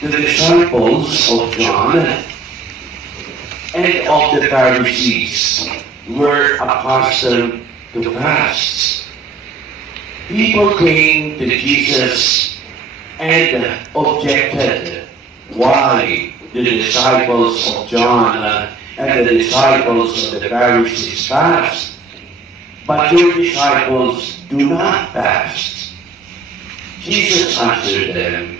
the disciples of John and of the Pharisees were accustomed to fast. People came to Jesus and objected why the disciples of John and the disciples of the Pharisees fast, but your disciples do not fast. Jesus answered them,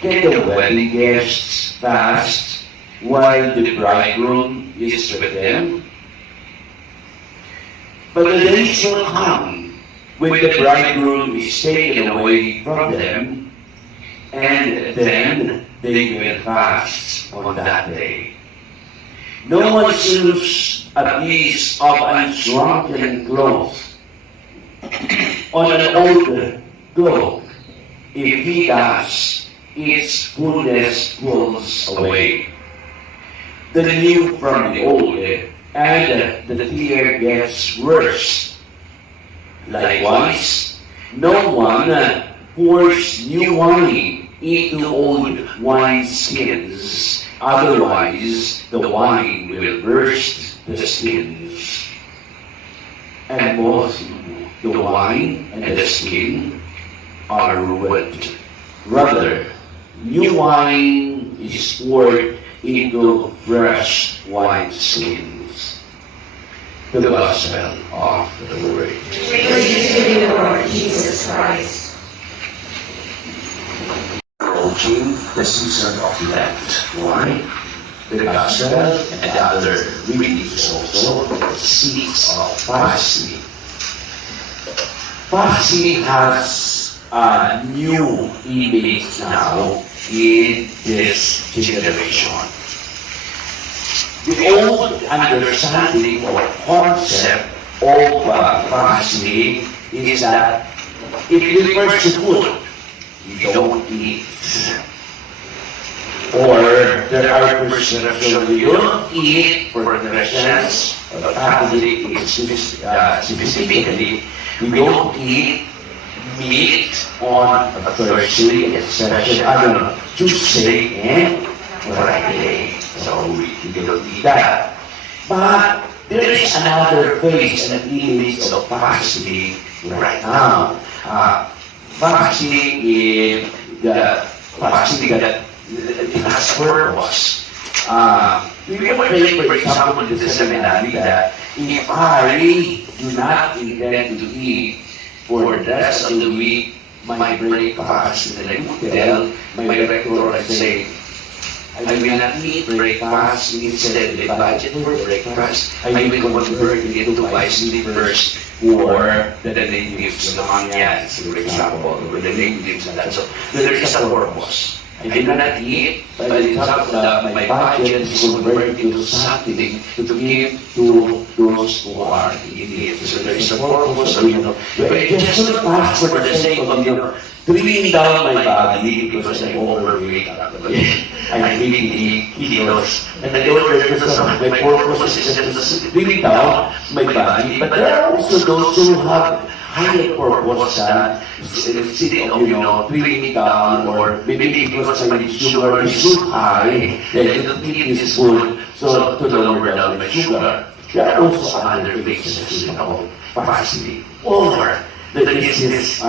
"Can the wedding guests fast while the bridegroom is with them? But the days will come when the bridegroom is taken away from them, and then they will fast on that day. No one sews a piece of unshrunken cloth on an old cloak. If he does, its fullness pulls away the new from the old, and the tear gets worse. Likewise, no one pours new wine into old wineskins. Otherwise, the wine will burst the skins, and both the wine and the skin are ruined. Rather, new wine is poured into fresh wineskins." The Gospel of the Lord. Praise to you, Lord Jesus Christ. Approaching the season of Lent. Why? The Gospel and the other readings also speaks of fasting. Fasting has a new image now in this generation. The old understanding or concept of fasting is that it refers to food. You don't eat. Or there are prescriptions you don't eat for Christians, or Catholic specifically. We don't eat meat on a Thursday, especially Tuesday and Friday. So we don't eat that. But there is another phase and image of fasting right now. Fasting is the fasting that has purpose. We will pray, for example, in the seminary that if I do not intend to eat for the rest of the week, my breakfast, and I would tell my rector and say, I will not eat breakfast. Instead, the budget for breakfast, I will convert it into my slippers for the natives, the Manyans, for example, with the natives and that. So there is a purpose. I did not eat, but my budget is converted into something to give to those who are in need. So there is a purpose. So, just not fast for the sake of, trimming down my body because I'm overweight. I'm 80 kilos. And I don't represent my purpose is just trimming down my body. But there are also those who have higher purpose than instead of, trimming down, or maybe because my sugar is too high, then I don't eat this food, so to lower down my sugar. There are also other bases of fasting. Or this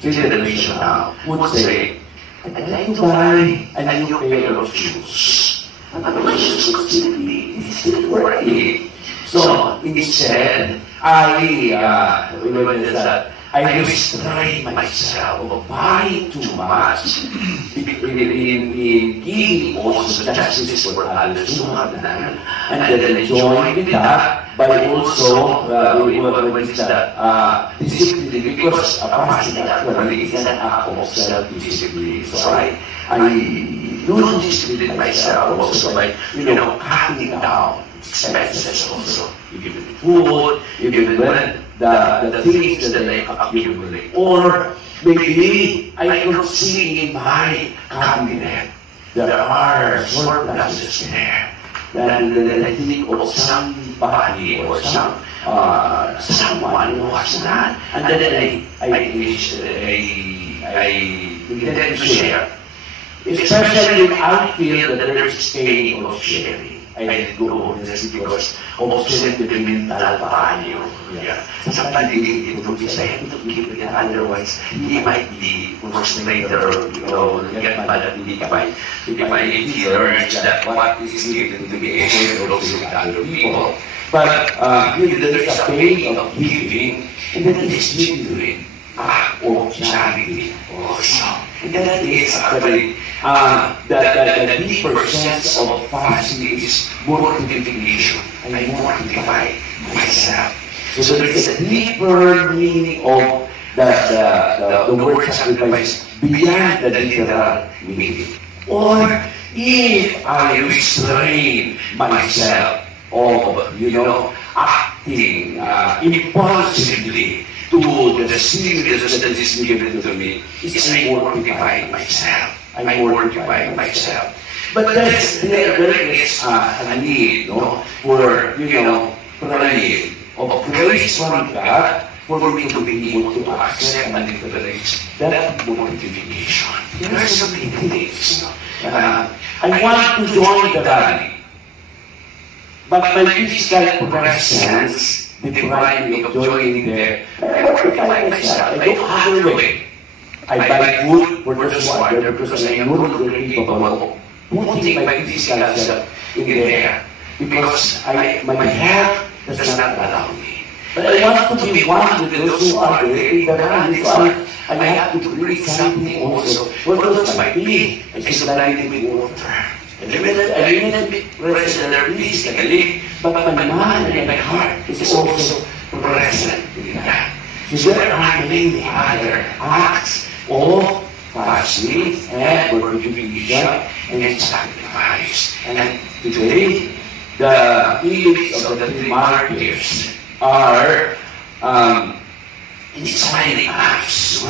generation now would say, I'd like to buy a new pair of shoes. And my shoes would still be working. So instead, I restrain myself of buying too much in giving also justice for others who have none, and then join with that by also discipline, because fasting actually is an act of self-discipline. So I do discipline myself also by cutting down expenses also. Even food, even when the things that I accumulate. Or maybe I could see in my cabinet there are surpluses there. Then I think of somebody or someone who has that, and then I intend to share. Especially when I feel that there is pain of sharing. I let go of this because of sentimental value. Yeah. Sometimes it would be said to keep it, otherwise he might be frustrated or, get mad at me if he learns that what is given to me is also to other people. But there is a pain of giving, and then it is genuine act of charity also. And that is actually the deeper sense of fasting is mortification. I mortify myself. So there is a deeper meaning of the word sacrifice beyond the literal meaning. Or if I restrain myself of, acting impulsively to the stimulus that is given to me, is I mortify myself. I mortify myself. But there is a need, for, praying of grace from God for me to be able to accept and embrace that mortification. There are so many things. I want to join the body, but my physical presence deprive me of joining there. I mortify myself. I don't have a way. I buy food for those who are there because I am no longer capable of putting my physical self in there because my health does not allow me. But I want to be one with those who are there in the body, so I have to bring something also. For those might be, I supply them with water. I may not be present there physically, but my mind and my heart is also present in that. So there are many other acts of fasting and mortification and sacrifice. And today, the image of the three martyrs are inspiring us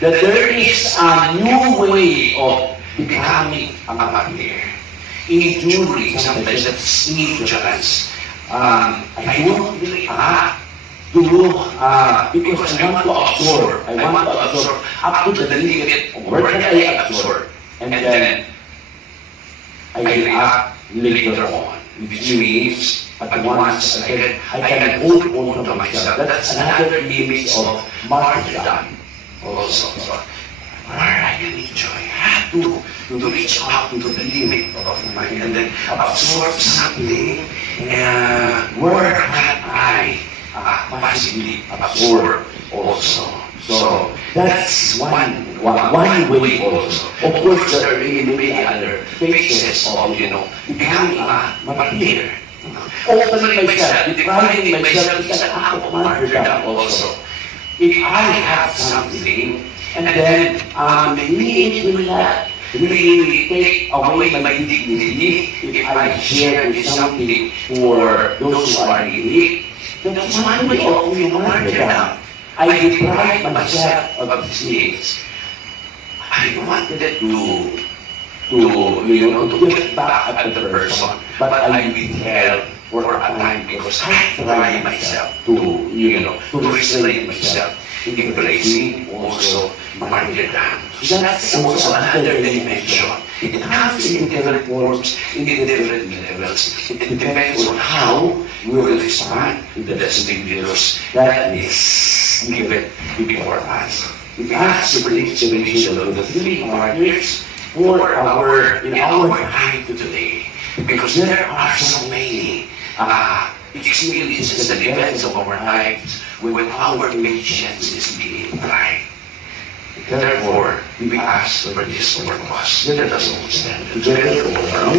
that there is a new way of becoming a martyr. Enduring, sometimes that's endurance. I don't really act because I want to absorb. I want to absorb up to the limit of where can I absorb. And then I react later on. Which means at once I can hold on to myself. That's another image of martyrdom also. Where I can enjoy. I have to reach out to the limit of my mind and then absorb something. Where can I possibly absorb also? So that's one way also. Of course, there are many other phases of becoming a martyr. Opening myself, depriving myself is an act of martyrdom also. If I have something, and then maybe it will not really take away my dignity if I share something for those who are in need. That's one way of martyrdom. I deprive myself of these needs. I wanted to get back at the person, but I withheld for a time because I try myself to restrain myself in embracing also martyrdom. So that's also another dimension. It comes in different forms, in different levels. It depends on how we will respond to the stimulus that is given before us. We ask the inspiration of the three martyrs for in our time today, because there are so many experiences and events of our lives when our patience is being tried. Therefore, we ask for this purpose. Let us all stand together for our